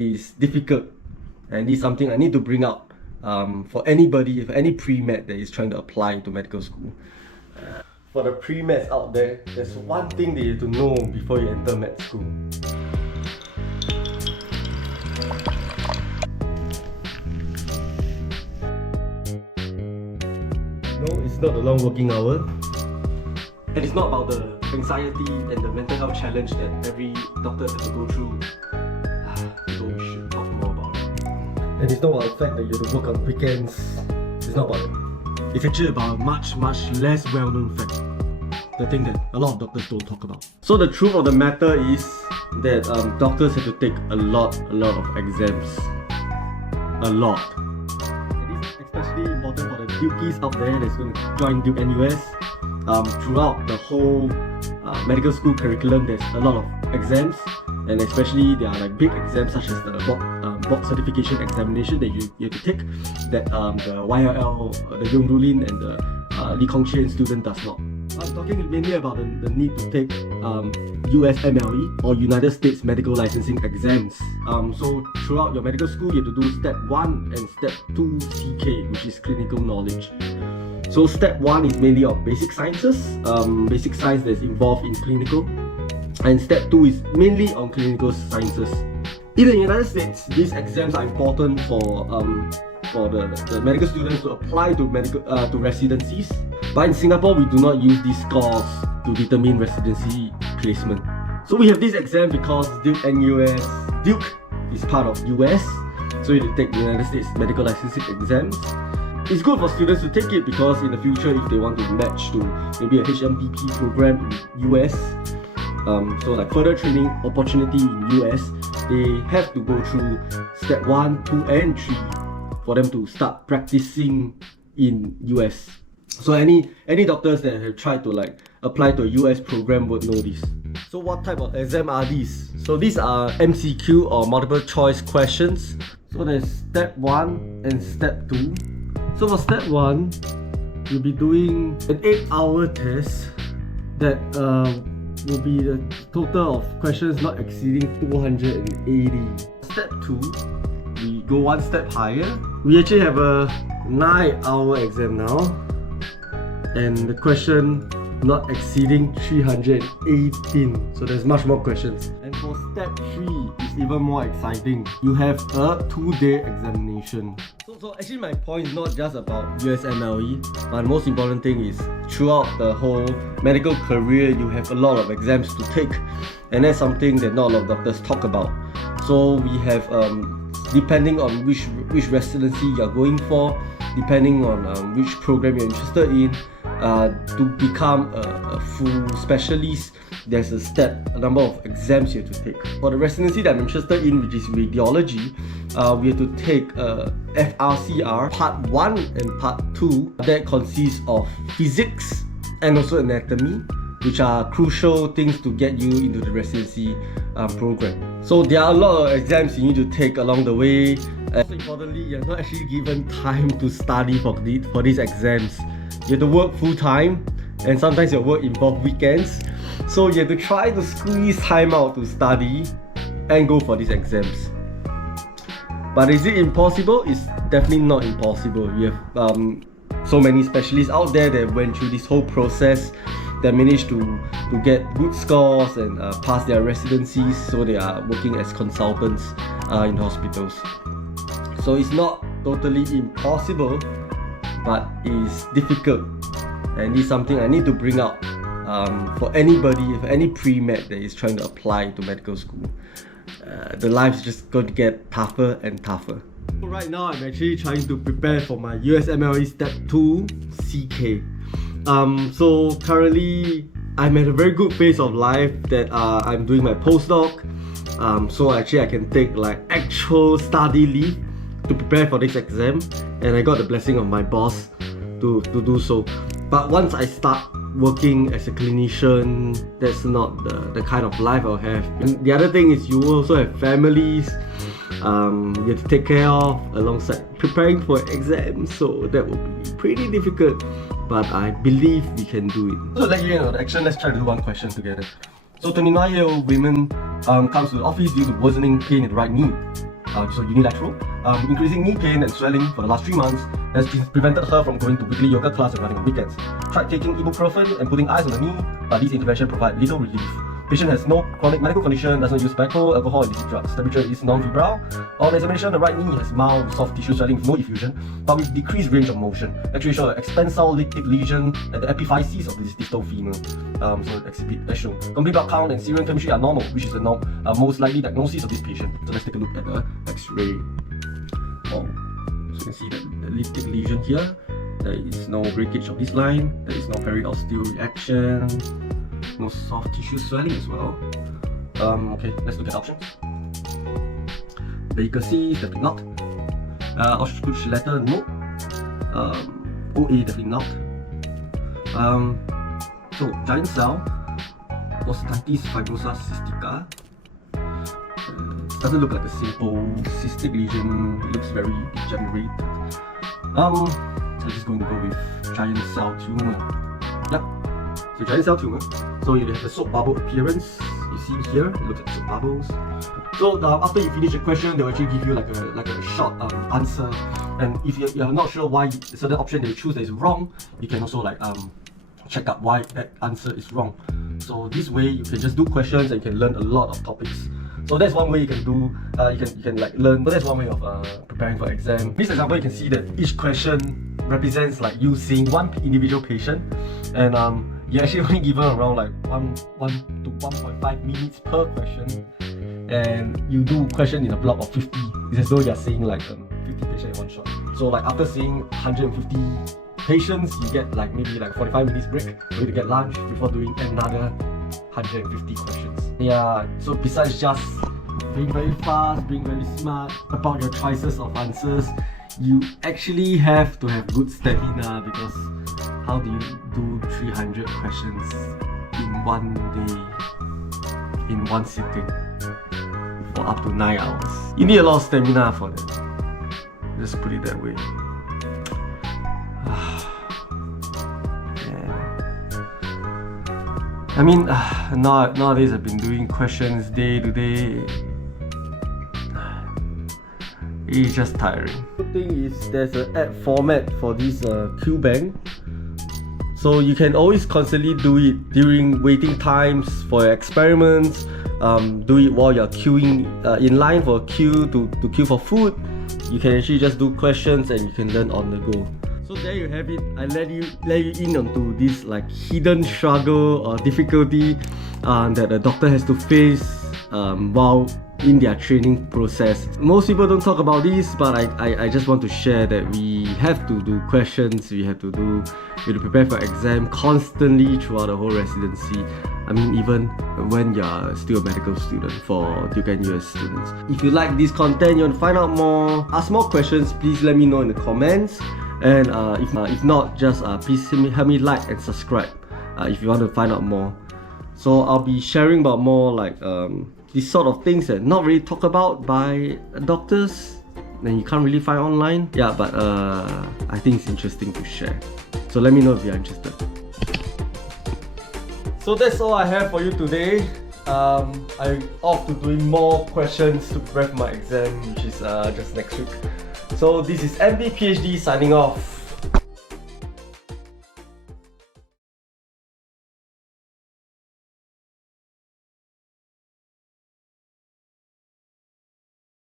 is difficult, and this is something I need to bring out for anybody, if any pre-med that is trying to apply to medical school. For the pre-meds out there, there's one thing that you have to know before you enter med school. No, it's not the long working hour, and it's not about the anxiety and the mental health challenge that every doctor has to go through. So we should talk more about it. And it's not about the fact that you have to work on weekends. It's not about it. It's actually about a much less well-known fact. The thing that a lot of doctors don't talk about. So the truth of the matter is that doctors have to take a lot of exams. A lot. And this is especially important for the Dukies out there that's going to join Duke NUS. Throughout the whole medical school curriculum, there's a lot of exams, and especially there are like big exams such as the board certification examination that you have to take, that the YLL, the Yong Rulin and the Lee Kong Chien student does not. I'm talking mainly about the need to take USMLE or United States Medical Licensing exams. So throughout your medical school, you have to do Step 1 and Step 2 CK, which is clinical knowledge. So Step 1 is mainly of basic sciences, basic science that's involved in clinical, and Step 2 is mainly on clinical sciences. In the United States, these exams are important for the medical students to apply to residencies. But in Singapore, we do not use these scores to determine residency placement. So we have this exam because Duke NUS, Duke is part of US, so you have to take the United States Medical Licensing exams. It's good for students to take it because in the future, if they want to match to maybe a HMPP program in US, so like further training opportunity in US, they have to go through Step 1, 2 and 3 for them to start practicing in US. So any doctors that have tried to like apply to a US program would know this. So what type of exam are these? So these are MCQ or multiple choice questions. So there's Step 1 and Step 2. So for Step 1, you'll be doing an 8-hour test that will be the total of questions not exceeding 280. Step 2, we go one step higher. We actually have a 9-hour exam now, and the question not exceeding 318. So there's much more questions. And for Step 3, it's even more exciting. You have a 2-day examination. So actually my point is not just about USMLE, but the most important thing is throughout the whole medical career, you have a lot of exams to take, and that's something that not a lot of doctors talk about. So we have, depending on which residency you're going for, depending on which program you're interested in, to become a full specialist, there's a number of exams you have to take. For the residency that I'm interested in, which is radiology, we have to take FRCR Part 1 and Part 2. That consists of physics and also anatomy, which are crucial things to get you into the residency program. So there are a lot of exams you need to take along the way. Also importantly, you're not actually given time to study for these exams. You have to work full time, and sometimes your work involves weekends. So you have to try to squeeze time out to study and go for these exams. But is it impossible? It's definitely not impossible. We have so many specialists out there that went through this whole process, that managed to get good scores and pass their residencies, so they are working as consultants in hospitals. So it's not totally impossible, but it's difficult, and this is something I need to bring out for anybody, if any pre-med that is trying to apply to medical school. The life is just going to get tougher and tougher. Right now I'm actually trying to prepare for my USMLE Step 2 CK. So currently I'm at a very good phase of life that I'm doing my postdoc. So actually I can take like actual study leave to prepare for this exam, and I got the blessing of my boss to do so. But once I start working as a clinician, that's not the kind of life I'll have. And the other thing is you also have families you have to take care of alongside preparing for exams, so that will be pretty difficult, but I believe we can do it. So to let you know the action, let's try to do one question together. So 29-year-old women comes to the office due to worsening pain in the right knee. so unilateral. Increasing knee pain and swelling for the last 3 months has prevented her from going to weekly yoga class and running on weekends. Tried taking ibuprofen and putting ice on the knee, but these interventions provide little relief. Patient has no chronic medical condition, doesn't use tobacco, alcohol, and illicit drugs. Temperature is non-febrile. On examination, the right knee has mild soft tissue swelling with no effusion, but with decreased range of motion. X-ray show an expansile lytic lesion at the epiphyses of this distal femur. So exhibit as shown. Complete blood count and serum chemistry are normal, which is the most likely diagnosis of this patient. So let's take a look at the X-ray. So you can see the lytic lesion here. There is no breakage of this line. There is no periosteal reaction. No soft tissue swelling as well. Okay, let's look at options. Vacancy, definitely not. Osgood letter, no. OA, definitely not. So, giant cell, osteitis fibrosa cystica. Doesn't look like a simple cystic lesion, it looks very degenerated. I'm just going to go with giant cell tumor. Yep. So giant cell tumor. So you have the soap bubble appearance. You see here, it looks like soap bubbles. So after you finish the question, they'll actually give you like a short answer. And if you're not sure why a certain option they choose that is wrong, you can also like check out why that answer is wrong. So this way you can just do questions and you can learn a lot of topics. So that's one way you can do. You can like learn. But that's one way of preparing for exam. This example, you can see that each question represents like you seeing one individual patient, and you're actually only given around like 1 to 1.5 minutes per question, and you do question in a block of 50. It's as though you're seeing like 50 patients in one shot. So like after seeing 150 patients, you get like maybe like 45 minutes break for you to get lunch before doing another 150 questions. Yeah, so besides just being very fast, being very smart about your choices of answers, you actually have to have good stamina, because how do you do 300 questions in one day, in one sitting, for up to 9 hours? You need a lot of stamina for that. Just put it that way. I mean, nowadays I've been doing questions day to day. It's just tiring. Good thing is there's an app format for this Q bank, so you can always constantly do it during waiting times for your experiments. Do it while you're queuing in line for a queue to queue for food. You can actually just do questions and you can learn on the go. So there you have it. I let you in onto this like hidden struggle or difficulty that a doctor has to face while in their training process. Most people don't talk about this, but I just want to share that we have to do questions, we have to prepare for exam constantly throughout the whole residency. I mean, even when you're still a medical student for Duke and US students. If you like this content, you want to find out more, ask more questions, please let me know in the comments. And if not, just please help me like and subscribe if you want to find out more. So I'll be sharing about more like these sort of things that not really talked about by doctors and you can't really find online. Yeah, but I think it's interesting to share. So let me know if you're interested. So that's all I have for you today. I'm off to doing more questions to prepare for my exam, which is just next week. So this is MB PhD signing off.